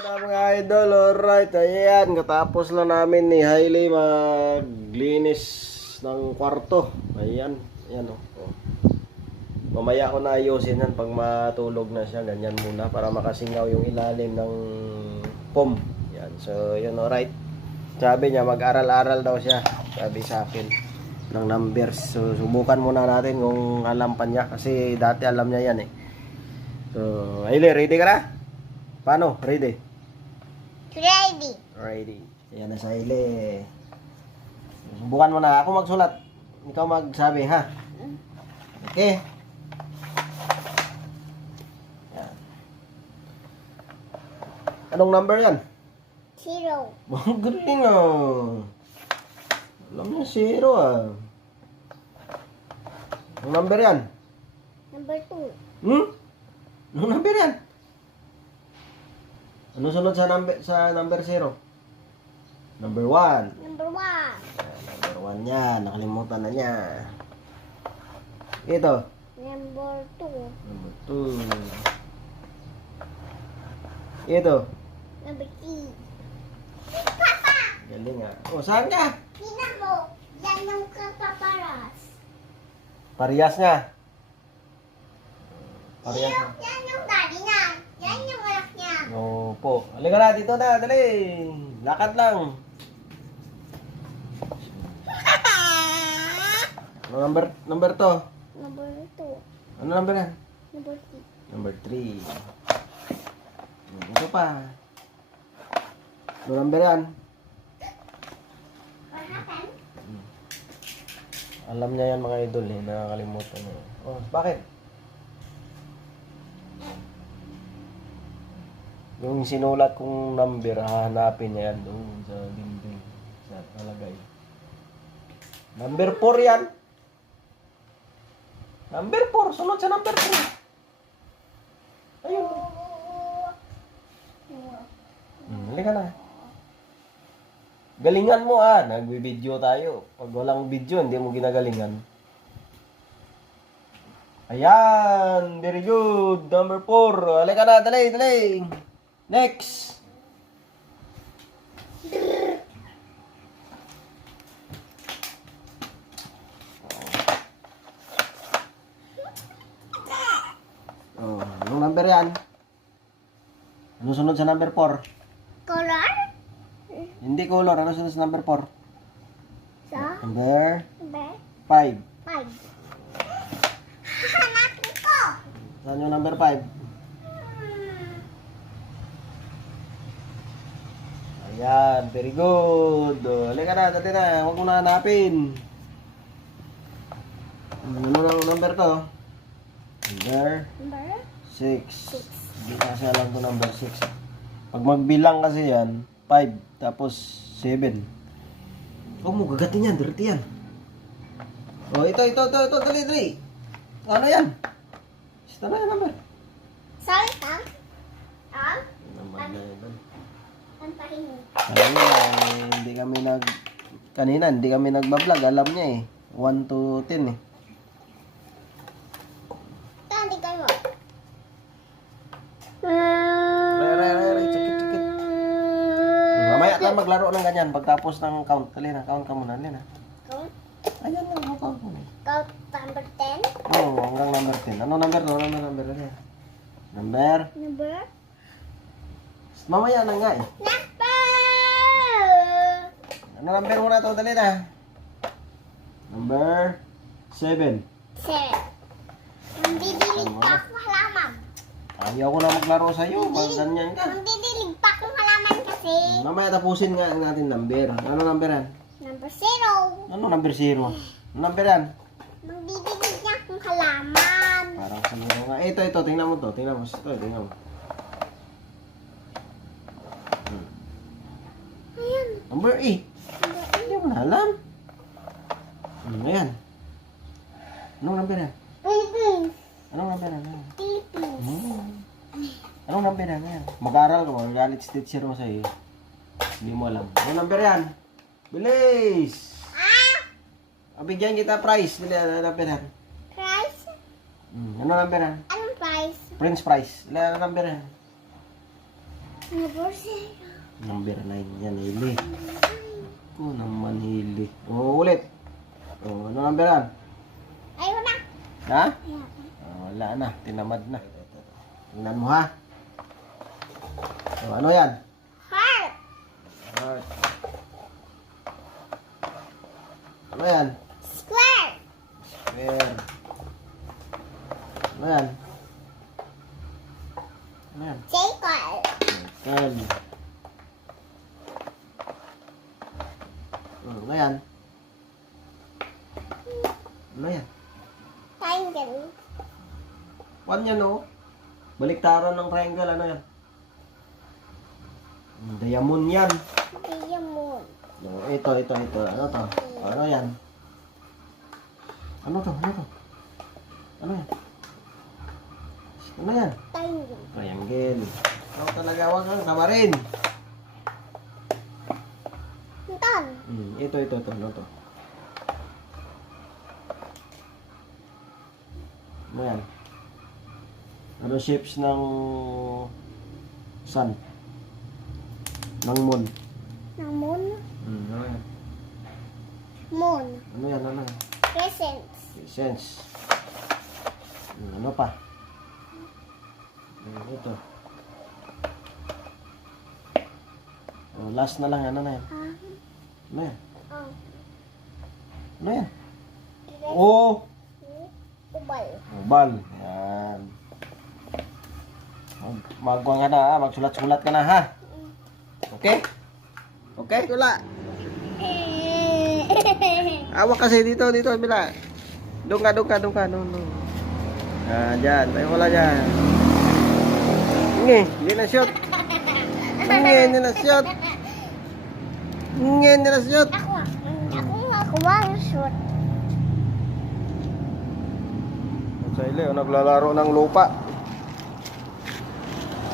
na mga idol, alright, ayan, katapos lang namin ni Hailey maglinis ng kwarto. Ayan, ayan o. Mamaya ko na ayusin yan pag matulog na siya, ganyan muna para makasingaw yung ilalim ng foam. Yan, so yun, alright. Sabi niya mag-aral-aral daw siya, sabi sa akin, ng numbers. So subukan muna natin kung alam pa niya kasi dati alam niya yan eh. So, Hailey, ready ka na? Paano? Ready? Ready. Ready. Ayan na sa Hailey. Subukan mo na. Ako magsulat. Ikaw magsabi, ha? Okay. Ayan. Anong number yan? 0. Ang galing ah. Alam niya, 0 ah. Anong number yan? Number 2. Hmm? Anong number yan? Ano sunod sa number 0? Number 1. Number 1. Number 1 yan. Nakalimutan na niya. Ito. Number 2. Number 2. Ito. Number 3. Galing nga. O, saan ka? Tingnan mo. Yan yung kapaparas. Parehas nga. Parehas nga. Yan yung daddy niya. Yan yung anak niya. Opo. Halika na, dito na. Dali. Lakad lang. Ano number to? Number 2. Ano number yan? Number 3. Number 3. Ito pa. Ano number yan? What happened? Alam niya yan mga idol eh. Nakakalimutan niya. Oh, bakit? Yung sinulat kong number, hahanapin niya yan doon sa dingding. Sa talagay. Number 4 yan. Number 4. Sunod sa number 3. Ayun. Halika na. Galingan mo ah. Nagbi-video tayo. Pag walang video, hindi mo ginagalingan. Ayan. Very good. Number 4. Halika na. Dali, dali. Next. Oh, anong number yan? Ano sunod sa number 4? Color? Hindi color. Ano sunod sa number 4? Sa? Number Number 5. 5. Hanapin ko. Saan yung number 5? Ayan, very good. Halika na, dati na. Huwag mo na hanapin. Ano lang number to? Number Number 6. Hindi kasi alam ko number 6. Pag magbilang kasi yan, 5, tapos 7. Huwag mo gagatin yan, dirty yan. Oh, ito, dali, dali. Ano yan? Ito na yung number. Salta? Ah? Naman na yun. Tantahin mo. Kanina hindi kami nagba-vlog, alam niya eh. 1 to 10 eh. Tandi kayo. Ray, chikit. Mamaya tayo maglaro ng ganyan pagtapos ng count. Dali na, count ka muna, dali na. Count? Ayan na, count mo na. Count number 10. Oo, hanggang number 10. Ano number to? Ano number? Dali. Number? Number? Mamaya na nga eh. Number! Ano number muna to? Dali na. Number 7. 7. Nandidilig pa akong halaman. Ayaw ko na maglaro sa'yo. Pag ganyan ka. Nandidilig pa akong halaman kasi. Mamaya tapusin nga natin number. Ano number yan? Number 0. Ano number 0? Ano number yan? Nandidilig niya akong halaman. Parang sa mga nga. Ito. Tingnan mo to. Tingnan mo. Ito, tingnan mo. Ayan. Number 8. Hindi mo na alam. Ayan. Anong number yan? Philippines. Anong number yan? Philippines. Anong number yan? Ayan. Mag-aral ka mo. Galit si teacher mo sa'yo. Hindi mo alam. Anong number yan? Bilis! Bigyan kita prize. Bili, ano number yan? Price? Ano number yan? Anong price? French fries. Ano number yan? Number 0. Number 9. Yan, Hili. Ako naman, Hili. O, ulit. O, ano number yan? Ayaw na. Ha? Ayaw. Wala na. Tinamad na. Tingnan mo, ha? O, ano yan? Heart. Heart. Ano yan? Square. Square. Ano yan? Ano yan? Circle. Circle. Ano yan? Ano yan? Triangle. One yan, oh. Baliktaran ng triangle. Ano yan? Diamond yan. Diamond. No, ito. Ano to? Ano yan? Ano to? Ano yan? Ano yan? Triangle. Triangle. Ikaw talaga, huwag kang tamarin. Ito. Ito. Ano to? Ano yan? Ano shapes ng sun? Ng moon? Ng moon. Ano yan? Moon. Ano yan? Crescent. Sense. Ano pa? Ito. Oh, last na lang. Ano na yan? Ano yan? Oh. Ano yan? Oh! Ubal. Oval. Yan. Magkuhan ka na, ha? Magsulat-sulat ka na, ha? Okay? Okay? Tula. Awak kasi dito, bila. Doon ka. No. Dyan. Tayo wala dyan. Hindi na shoot. Hindi na shoot. Ako ang shoot. Sa ile, naglalaro ng lupa.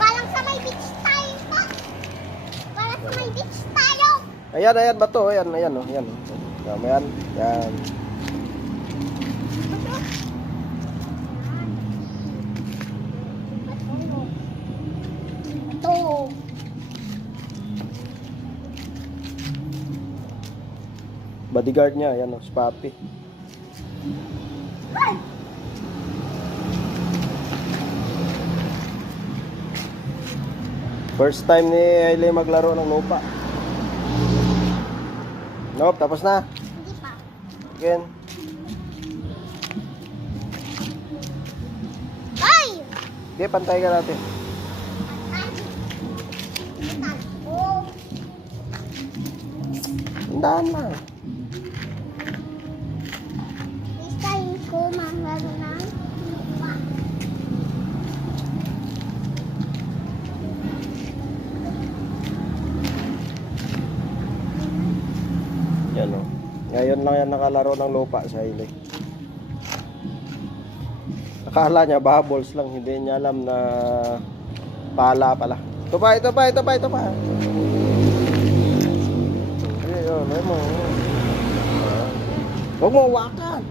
Parang sa may beach tayo to. Parang sa may beach tayo. Ayan, bato. Ayan. Yan. Ito. Bodyguard niya, ayan, si Papi. First time ni Hailey maglaro ng lupa. Nope, tapos na. Hindi pa. Again. Ay! Sige, pantay ka natin. Oh. Tindahan lang. Isayin ko maglaro ng lupa. Yan o. Ngayon lang yan nakalaro ng lupa sa Hailey. Akala niya bubbles lang, hindi niya alam na pala pala. Ito pa. Ayun, mo. Huwag mo hawakan.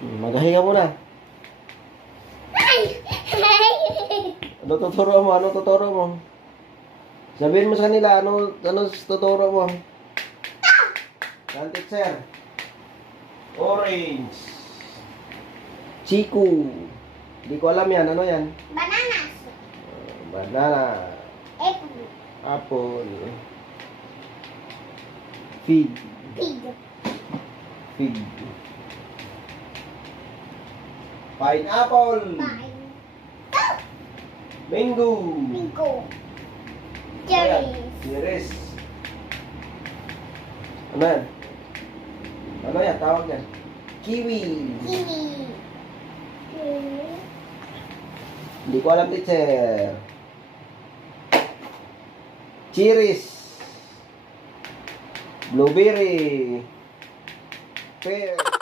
Maghahinga muna. Ano tuturo mo? Sabihin mo sa kanila, ano tuturo mo? Yan, teacher. Orange. Chiku. Hindi ko alam yan. Ano yan? Bananas. Banana. Apple. Apple. Fig. Pig. Pineapple. Pine. Mango. Bingo. Cherries. Cherries. Ano yan? Ano yan? Tawag yan? Kiwi. Kiwi. Hindi ko alam, teacher. Cherries. Blueberry. Pear.